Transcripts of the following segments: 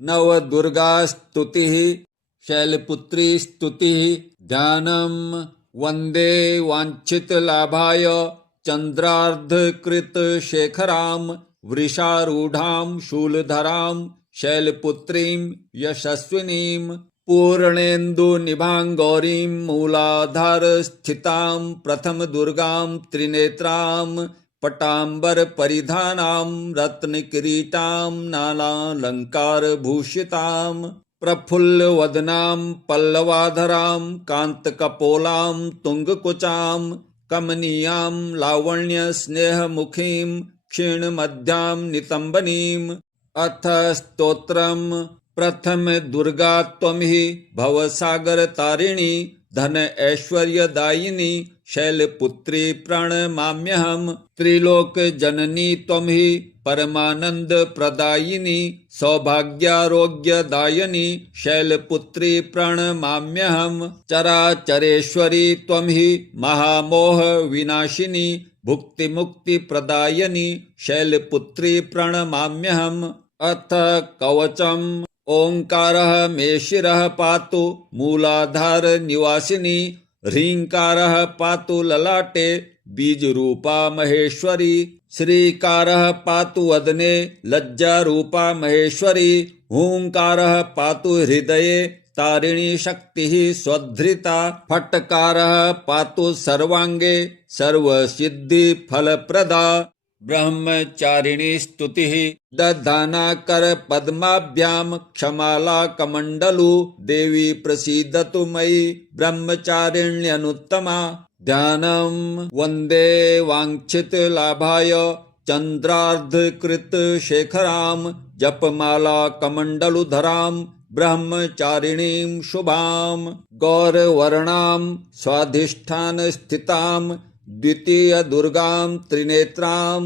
नवदुर्गा स्तुतिः शैलपुत्री स्तुतिः ध्यानं वन्दे वाञ्छितलाभाय चन्द्रार्धकृतशेखरां वृषारूढां शूलधरां शैलपुत्रीं यशस्विनीं पूर्णेन्दुनिभां गौरीं मूलाधारस्थितां प्रथमदुर्गां त्रिनेत्रां पटाम्बरपरिधानां रत्नकिरीटां नानालङ्कारभूषितां प्रफुल्लवदनां पल्लवाधरां कान्तकपोलां तुङ्गकुचां कमनीयां लावण्यस्नेहमुखीं क्षीणमध्यां नितम्बनीम्। अथ स्तोत्रम्। प्रथम दुर्गा त्वं हि भवसागरतारिणी धन ऐश्वर्यदायिनी शैलपुत्री प्रणमाम्यहम्। त्रिलोकजननी त्वं हि परमानन्दप्रदायिनी सौभाग्यारोग्यदायिनी शैलपुत्री प्रणमाम्यहम्। चराचरेश्वरी त्वं हि महामोहविनाशिनी भुक्तिमुक्तिप्रदायिनी शैलपुत्री प्रणमाम्यहम्। अथ कवचम्। ओंकारः मे शिरः पातु मूलाधार निवासिनी ह्रींकारः पातु ललाटे बीजरूपा महेश्वरी श्रीकारः पातु वदने लज्जारूपा महेश्वरी हूंकारः पातु हृदये तारिणी शक्तिः स्वधृता फट्कारः पातु सर्वांगे सर्वसिद्धिफलप्रदा ब्रह्मचारिणी स्तुतिः दधानाकर पद्माभ्यां क्षमाला कमण्डलु देवी प्रसीदतु मयि ब्रह्मचारिण्यनुत्तमा ध्यानं वन्दे वाञ्छितलाभाय चन्द्रार्धकृतशेखरां जपमाला कमण्डलुधरां ब्रह्मचारिणीं शुभां गौरवर्णां स्वाधिष्ठानस्थितां द्वितीय दुर्गां त्रिनेत्रां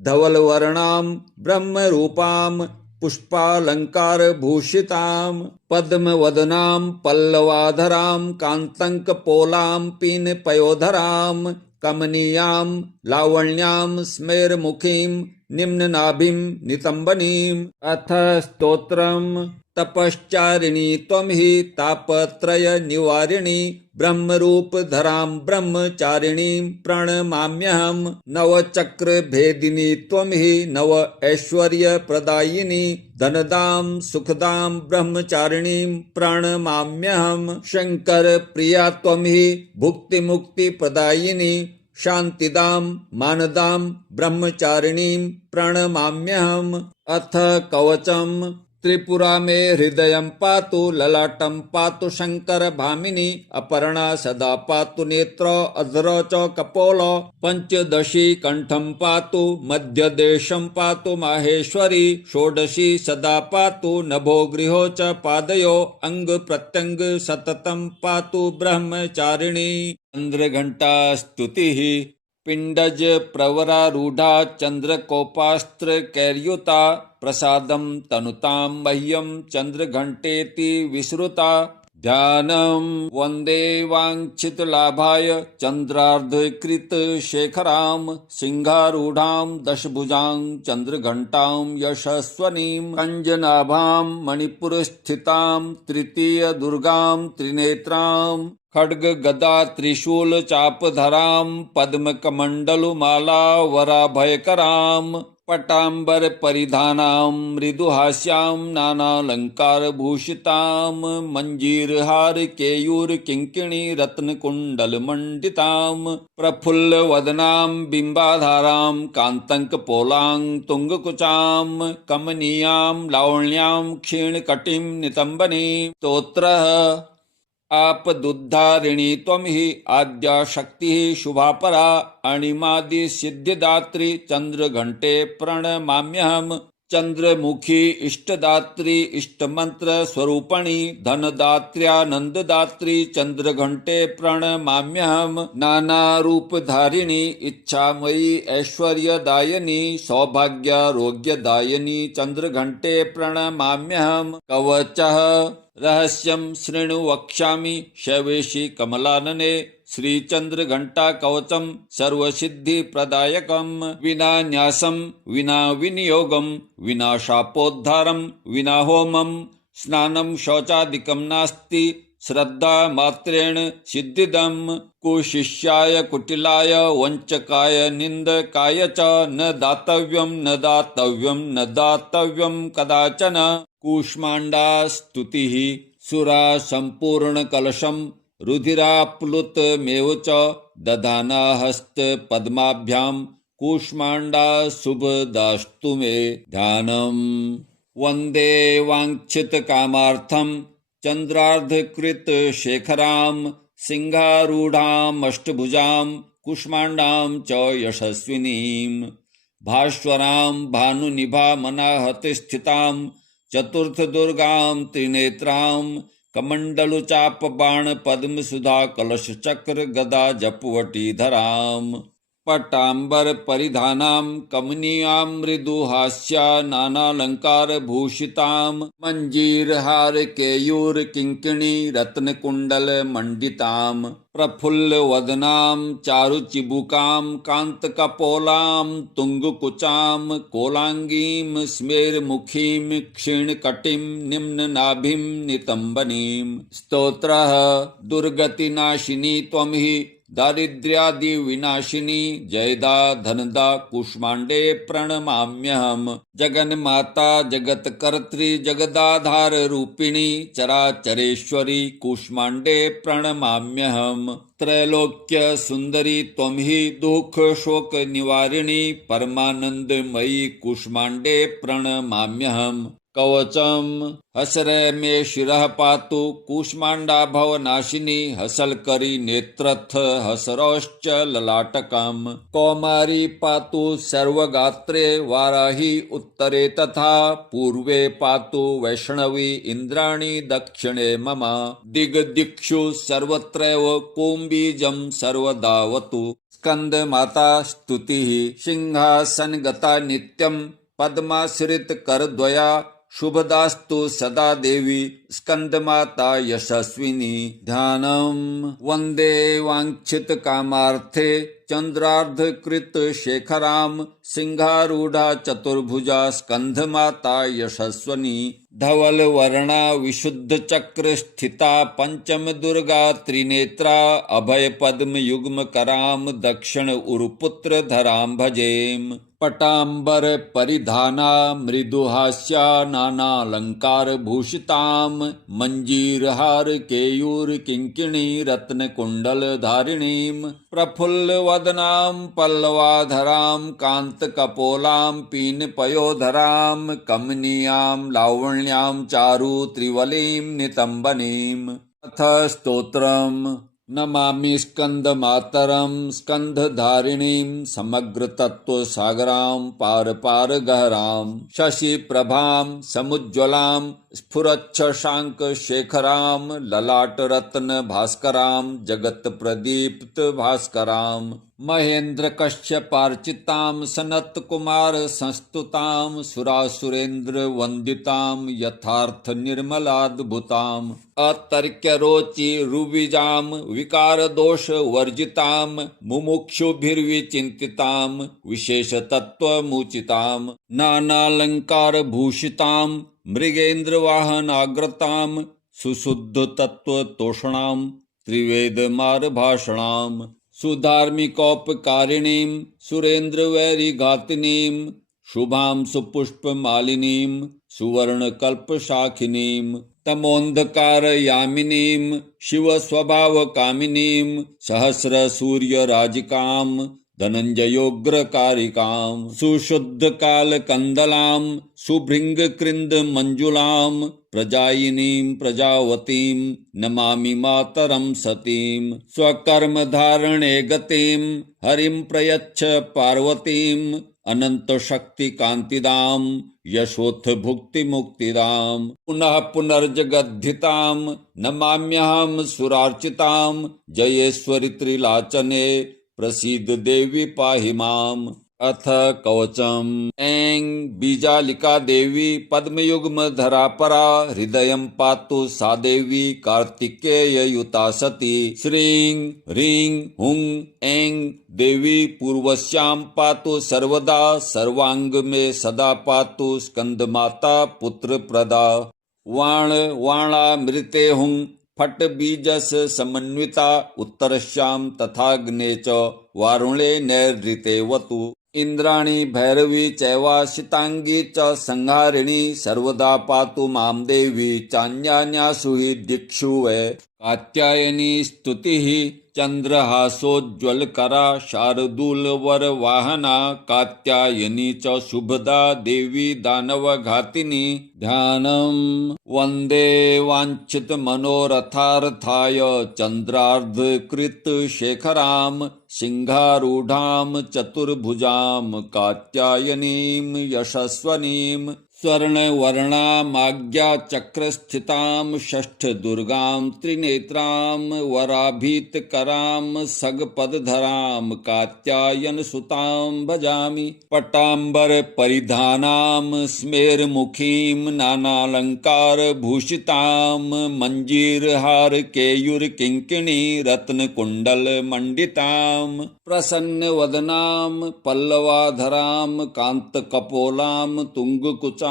धवलवर्णां ब्रह्मरूपां पुष्पालङ्कारभूषितां पद्मवदनां पल्लवाधरां कान्तङ्कपोलां पीनपयोधरां कमनीयां लावण्यां स्मेरमुखीं निम्ननाभिं नितम्बनीम्। अथ स्तोत्रम्। तपश्चारिणी त्वं हि तापत्रय निवारिणी ब्रह्मरूपधरां ब्रह्मचारिणीं प्रणमाम्यहम्। नवचक्रभेदिनी त्वं हि नव ऐश्वर्यप्रदायिनी धनदां सुखदां ब्रह्मचारिणीं प्रणमाम्यहम्। शंकर प्रिया त्वं हि भुक्तिमुक्तिप्रदायिनी शान्तिदां मानदां ब्रह्मचारिणीं प्रणमाम्यहम्। अथ कवचम्। त्रिपुरा मे हृदयं पातु ललाटं पातु शंकर भामिनी अपर्णा सदा पातु नेत्र अधर च कपोल पंचदशी कंठं पातु मध्यदेशं पातु माहेश्वरी षोडशी सदा पातु नभो गृहो च पादयो अंग प्रत्यंग सततं पातु ब्रह्मचारिणी। चंद्रघंटा स्तुतिः। पिंडज प्रवरारूढ़ा चंद्रकोपास्त्र कैर्युता प्रसादं तनुतां मह्यं चंद्रघंटेति विश्रुता ध्यानं वन्दे वाञ्छितलाभाय चन्द्रार्धकृतशेखरां सिंहारूढां दशभुजां चन्द्रघण्टां यशस्वनीं कञ्जनाभां मणिपुरस्थितां तृतीय दुर्गां त्रिनेत्रां खड्गगदा त्रिशूलचापधरां पद्मकमण्डलुमाला वराभयकरां पटाम्बरपरिधानां मृदुहास्यां नानालङ्कारभूषितां मञ्जीरहार केयूरकिङ्किणी रत्नकुण्डलमण्डितां प्रफुल्लवदनां बिम्बाधारां कान्तङ्कपोलां तुङ्गकुचां कमनीयां लावण्यां क्षीणकटिं नितम्बनीं स्तोत्रः। आपदुद्धारिणी त्वं हि आद्या शक्तिः शुभापरा अणिमादि सिद्धिदात्री चंद्रघंटे प्रणमाम्यहम्। चंद्रमुखी इष्टदात्री इष्टमंत्र स्वरूपणी धनदात्र्यानंददात्री चंद्रघंटे प्रणमाम्यहम्। नानारूपधारिणी इच्छामयी ऐश्वर्यदायिनी सौभाग्यारोग्यदायिनी चंद्रघंटे प्रणमाम्यहम्। कवचः। रहस्यं शृणु वक्ष्यामि शैवेशी कमलानने श्रीचन्द्रघण्टा कवचं सर्वसिद्धिप्रदायकं विना न्यासं विना विनियोगं विना शापोद्धारं विना होमं स्नानं शौचादिकं नास्ति श्रद्धा मात्रेण सिद्धिदम् कुशिष्याय कुटिलाय वंचकाय निंदकाय च न दातव्यं न दातव्यं न दातव्यं कदाचन कूष्माण्डा स्तुतिः सुरा सम्पूर्ण कलशं रुधिराप्लुतमेव च दधाना हस्त पद्माभ्यां कूष्माण्डा शुभदास्तु मे ध्यानम् वन्दे वाञ्छित कामार्थं चन्द्रार्धकृत शेखरां सिंहारूढामष्टभुजां कूष्माण्डां च यशस्विनीं भास्वरां भानुनिभामनाहतस्थितां चतुर्थदुर्गां त्रिनेत्रां कमण्डलुचापबाणपद्मसुधा कलशचक्र गदा जपवटीधरां पट्टाम्बर परिधानां कमनीयां मृदुहास्या नानालंकारभूषितां मञ्जीरहार केयूर किङ्किणी रत्नकुण्डल मण्डितां प्रफुल्लवदनां चारुचिबुकां कान्तकपोलां तुङ्गकुचां कोलाङ्गीं स्मेरमुखीं क्षीणकटिं निम्ननाभिं नितम्बनीं स्तोत्रः दुर्गतिनाशिनी त्वं हि दारिद्र्यादि विनाशिनी जयदा धनदा कूष्माण्डे प्रणमाम्यहम् जगन्माता जगत्कर्त्री जगदाधार रूपिणी चराचरेश्वरी कूष्माण्डे प्रणमाम्यहम् त्रैलोक्य सुंदरी त्वं हि दुःख शोक निवारिणी परमानंदमयी कूष्माण्डे प्रणमाम्यहम् कवचम हसरे मे शिरः पातु कूष्माण्डा भवनाशिनी हसलकरी नेत्रथ हसरोश्च ललाटकम् कौमारी पातु सर्वगात्रे वाराही उत्तरे तथा पूर्वे पातु वैष्णवी इन्द्राणी दक्षिणे मम दिग्दिक्षु सर्वत्रैव कुम्बीजं सर्वदावतु स्कन्दमाता स्तुतिः सिंहासनगता नित्यं पद्माश्रित करद्वया शुभदास्तु सदा देवी स्कंदमाता यशस्विनी ध्यानम् वन्दे वाञ्छित कामार्थे चन्द्रार्धकृत शेखरां सिंहारूढ़ा चतुर्भुजा स्कंधमाता यशस्विनी धवल वर्णा विशुद्ध चक्र स्थिता पंचम दुर्गा त्रिनेत्रा अभय पद्म युग्म कराम दक्षिण उरुपुत्र धराम भजेम पटाम्बर परिधाना मृदुहास्या नानालंकार भूषितां मंजीरहार केयूर किंकिणी रत्न कुंडल धारिणीं प्रफुल्ल वदनां पल्लवाधरां कांत कपोलां पीन पयोधरां कमनीयां लावण्यां चारु त्रिवलीं नितंबनीं अथ स्तोत्रम् नमामि स्कंदमातरं स्कंधधारिणीं समग्रतत्त्वसागरां पार पार गहरां शशिप्रभां समुज्ज्वलां स्फुरच्छशाङ्कशेखरां ललाटरत्न भास्करां जगत्प्रदीप्त भास्करां महेन्द्र कश्यपार्चितां सनत्कुमार संस्तुतां सुरासुरेन्द्र वन्दितां यथार्थ निर्मलाद्भुतां अतर्क्यरोचि रुविजां विकार दोष वर्जितां मुमुक्षुभिर्विचिन्तितां विशेष तत्त्वमुचितां नानालंकार भूषितां मृगेन्द्र वाहनाग्रतां सुशुद्ध तत्त्वतोषणां त्रिवेद मार भाषणां सुधार्मिकोपकारिणीं सुरेन्द्रवैरिघातिनीं शुभां सुपुष्पमालिनीं सुवर्णकल्पशाखिनीं तमोन्धकारयामिनीं शिवस्वभावकामिनीं सहस्रसूर्यराजिकां धनञ्जयोग्रकारिकां सुशुद्धकालकन्दलां सुभृङ्गकृन्दमञ्जुलां प्रजायिनीं प्रजावतीं नमामि मातरं सतीं स्वकर्मधारणे गतिं हरिं प्रयच्छ पार्वतीं अनन्तशक्तिकान्तिदां यशोथ भुक्तिमुक्तिदां पुनः पुनर्जगद्धितां नमाम्यहं सुरार्चितां जयेश्वरि त्रिलाचने प्रसीद देवी पाहि माम् अथ कवचम् ऐं बीजालिका देवी पद्मयुग्मधरा परा हृदयं पातु सा देवी कार्तिकेययुता सती। श्रीं ह्रीं हुं ऐं देवी पूर्वस्यां पातु सर्वदा सर्वांग में सदा पातु स्कंदमाता पुत्रप्रदा। वाण वाणामृते हुं फट बीजस समन्विता उत्तरश्यां तथाग्ने च वारुणे नैऋते वतु। इंद्राणी भैरवी चैवाशितांगी च संहारिणी सर्वदा पातु मां देवी चान्यान्यासु हि दिक्षु वै। कात्यायनी स्तुतिः चंद्रहासोज्ज्वलकरा शार्दूलवरवाहना कात्यायनी च शुभदा देवी दानवघातिनी। ध्यानं वन्दे वाञ्छितमनोरथार्थाय चन्द्रार्धकृतशेखरां सिंहारूढां चतुर्भुजां कात्यायनीं यशस्वनीं। स्वर्णवर्णामाज्ञाचक्रस्थितां षष्ठदुर्गां त्रिनेत्रां वराभीतकरां सगपदधरां कात्यायनसुतां भजामि। पट्टाम्बरपरिधानां स्मेरमुखीं नानालङ्कारभूषितां मञ्जीरहारकेयूरकिङ्किणी रत्नकुण्डलमण्डितां। प्रसन्नवदनां पल्लवाधरां कान्तकपोलां तुङ्गकुचां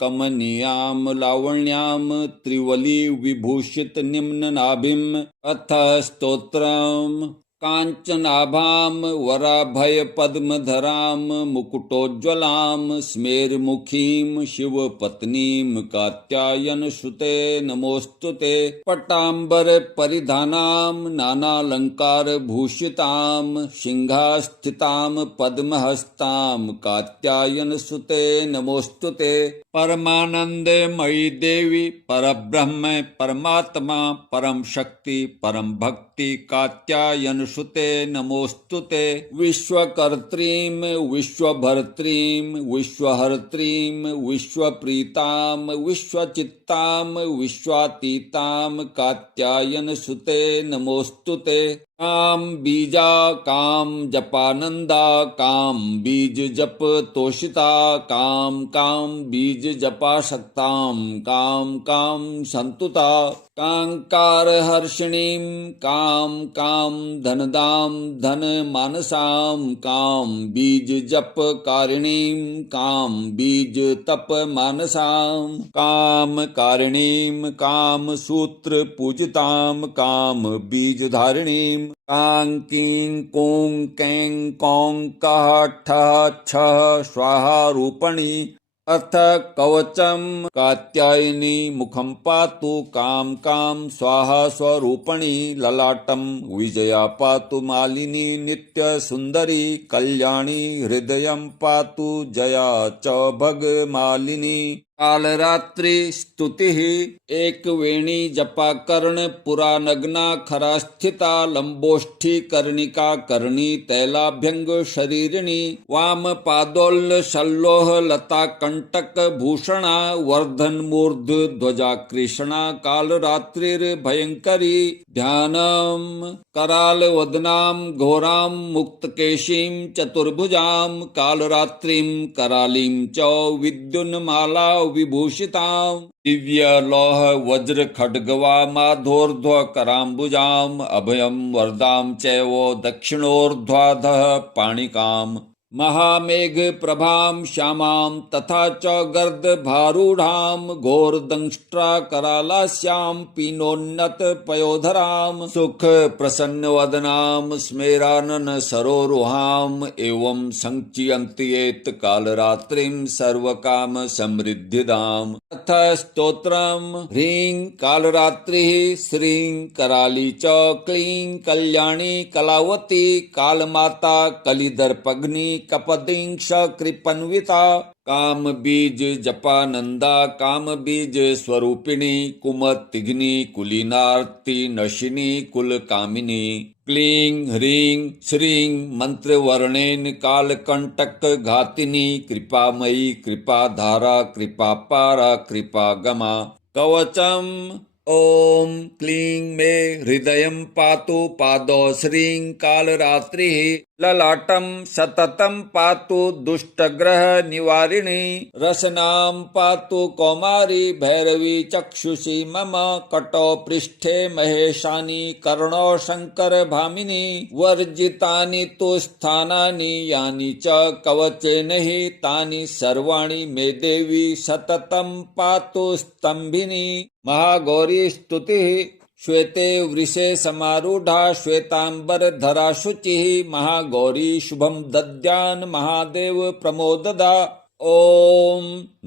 कमनीयां लावण्यां त्रिवली विभूषित निम्ननाभिम्। अथ स्तोत्रम् काञ्चनाभां वराभयपद्मधरां मुकुटोज्ज्वलां स्मेरमुखीं शिवपत्नीं कात्यायनसुते नमोऽस्तुते। पट्टाम्बरपरिधानां नानालङ्कारभूषितां सिंहास्थितां पद्महस्तां कात्यायनसुते नमोऽस्तुते। परमानन्दमयी देवी परब्रह्म परमात्मा परम शक्ति परम भक्ति कात्यायनसुते नमोऽस्तुते। विश्वकर्त्रीं विश्वभर्त्रीं विश्वहर्त्रीं विश्वप्रीतां विश्वचित्तां विश्वातीतां कात्यायनसुते नमोऽस्तुते। कां बीजा कां जपानंदा कां बीज जप तोषिता कां कां बीज जपासक्तां कां कां संतुता। कांकार हर्षिणीं कां कां धनदां धन मानसां कां बीज जप कारिणीं कां बीज तप मानसां। काम कारिणीं काम सूत्र पूजितां काम बीज धारिणीं। कां कीं कूं कैं कौं कः ठः छः स्वाहा रूपणी। अथ कवचम् कात्यायनी मुखं पातु कां कां स्वाहा स्वरूपणी। ललाटं विजया पातु मालिनी नित्यसुन्दरी कल्याणी। हृदयं पातु जया च भगमालिनी। कालरात्रि स्तुतिः एकवेणी जपा कर्ण पुरानग्ना खरा स्थिता लंबोष्ठी कर्णिका कर्णी तैलाभ्यंग शरीरिणी। वाम पादोल्ल शल्लोह लता कंटक भूषणा वर्धन मूर्ध ध्वजा कृष्णा कालरात्रिर्भयंकरी। ध्यानम कराल वदनाम घोराम मुक्तकेशीं चतुर्भुजां कालरात्रिं करालीं च विद्युन्माला विभूषितां। दिव्य लौह वज्र खड्गवा माधोर्ध्व कराम्बुजां अभयं वरदां चैव दक्षिणोर्ध्वाधः पाणिकाम्। महामेघ प्रभां श्यामां तथा च गर्द भारूढ़ां घोरदंष्ट्रा करालास्यां पीनोन्नत पयोधरां। सुख प्रसन्न वदनां स्मेरानन सरोरुहां एवं संचियन्त्येत कालरात्रिं सर्वकाम समृद्धिदाम्। अथ स्तोत्रम् ह्रीं कालरात्रिः श्रीं कराली च क्लीं कल्याणी कलावती कालमाता कलिदर्पग्नि कपदिंश कृपन्विता। काम बीज जपानंदा काम बीज स्वरूपिणी कुमतिघ्नि कुलीनार्ति नशिनी कुल कामिनी। क्लीं ह्रीं श्रीं मंत्रवर्णेन कालकंटक घातिनी कृपामयी कृपाधारा कृपापारा कृपागमा। कवचम् ओम क्लीं मे हृदयं पातु पादौ श्रीं कालरात्रिः। ललाटं सततं पातु दुष्टग्रह निवारिणी रसनां पातु कौमारी भैरवी चक्षुषी मम कटौ पृष्ठे महेशानी कर्णौ शंकर भामिनी वर्जितानि तु स्थानानि यानि च कवचेन हि तानि सर्वाणि मे देवी सततं पातु स्तंभिनी महागौरी स्तुतिः श्वेते वृषे समारूढ़ा श्वेतांबरधरा शुचिः महागौरी शुभम दद्यान् महादेव प्रमोददा। ओम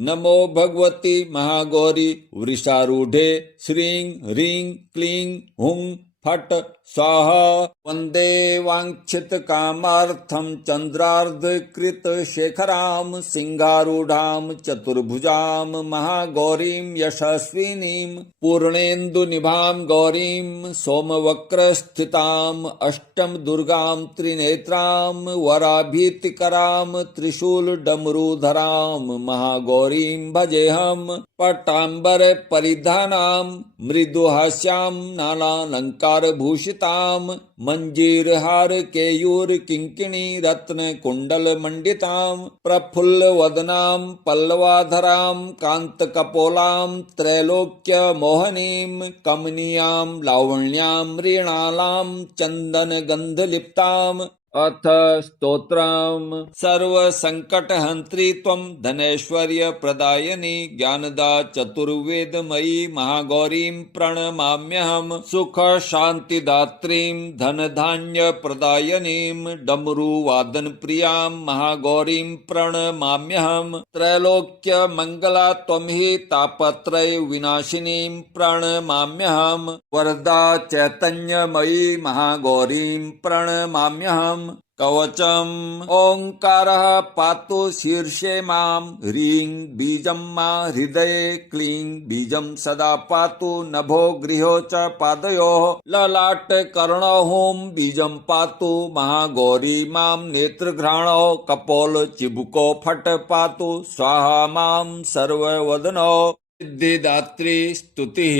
नमो भगवती महागौरी वृषारूढ़े श्रीं ह्रीं क्लीं हुं फट स्वाहा। वंदे वांछित कामार्थम चंद्रार्धकृत शेखराम सिंहारूढ़ाम चतुर्भुजाम महागौरीं यशस्विनीं पूर्णेन्दु निभाम गौरीं सोमवक्र स्थिताम अष्टम दुर्गां त्रिनेत्राम वराभीतिकराम त्रिशूल डमरूधराम महागौरीं भजेहम। पट्टांबर परिधानाम मृदुहास्याम नानालंकार भूषिताम मंजीर हार केयूर किंकिणी रत्न कुंडल मंडिताम प्रफुल्ल वदनाम पल्लवाधराम कांत कपोलाम त्रैलोक्य मोहनीम कमनीयाम लावण्याम मृणालाम चंदन गंध लिप्ताम। अथ स्तोत्रम सर्व संकट हंत्री त्वं धनैश्वर्य प्रदायिनी ज्ञानदा चतुर्वेदमयी महागौरीं प्रणमाम्यहम् सुख शांतिदात्रीं धन धान्य प्रदायिनीं डमरू वादन प्रियां महागौरीं प्रणमाम्यहम् त्रैलोक्य मंगला त्वं हि तापत्रय विनाशिनीं प्रणमाम्यहम् वरदा चैतन्यमयी महागौरीं प्रणमाम्यहम्। कवचम ओंकारः पातु शीर्षे मां ह्रीं बीजं मा हृदये क्लीं बीजं सदा पातु नभो गृहो च पादयोः ललाट कर्णो हुं बीजं पातु महागौरी मां नेत्रघ्राणो कपोल चिबुको फट पातु स्वाहा मां सर्ववदनो। सिद्धिदात्री स्तुतिः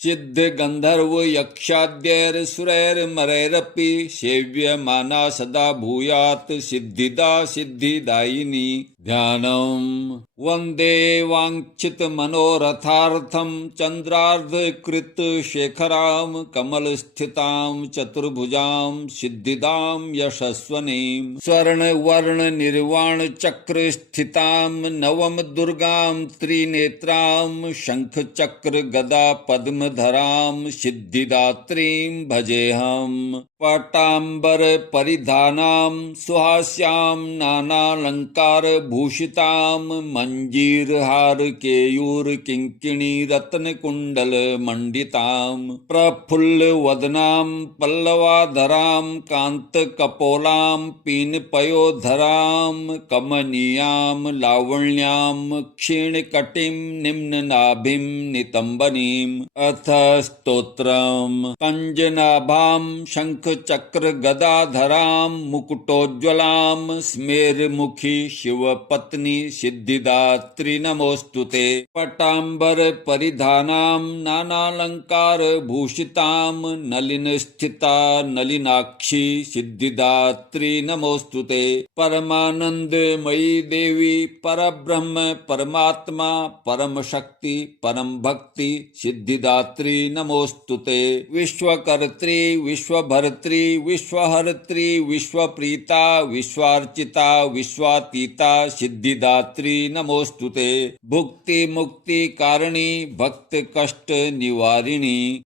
सिद्ध गंधर्व यक्षाद्यैरसुरैर्मरैरपि सेव्यमाना सदा भूयात् सिद्धिदा सिद्धिदायिनी। ध्यानम् वंदे वांछित मनोरथार्थम चंद्रार्धकृत शेखराम कमल स्थितां चतुर्भुजां सिद्धिदां यशस्वनीं स्वर्ण वर्ण निर्वाण चक्र स्थितां नवम दुर्गां त्रिनेत्रां शंख चक्र गदा पद्मधरां सिद्धिदात्रीं भजेहम्। पट्टांबर परिधानां सुहास्यां नानालंकार भूषितां मंजीर हार केयूर किंकिणी रत्न कुंडल मंडितां प्रफुल्ल वदनां पल्लवाधरां कांत कपोलां पीन पयोधरां कमनीयां लावण्यां क्षीण कटिं निम्न नाभिं नितंबनीं। अथ स्तोत्रम कंजनाभां शंख चक्र गदाधरां मुकुटोज्ज्वलां स्मेरमुखी शिव पत्नी सिद्धिदात्री नमोस्तुते। पट्टांबर परिधानां नानालंकार भूषितां नलिन स्थिता नलिनाक्षी सिद्धिदात्री नमोस्तुते। परमानंदमयी देवी परब्रह्म परमात्मा परम शक्ति परम भक्ति सिद्धिदात्री नमोस्तुते। विश्वकर्त्री विश्वभर्त्री विश्वहर्त्री विश्वप्रीता विश्वार्चिता विश्वातीता सिद्धिदात्री नमोस्तुते। भुक्ति मुक्ति कारिणी भक्त कष्ट निवारिणी।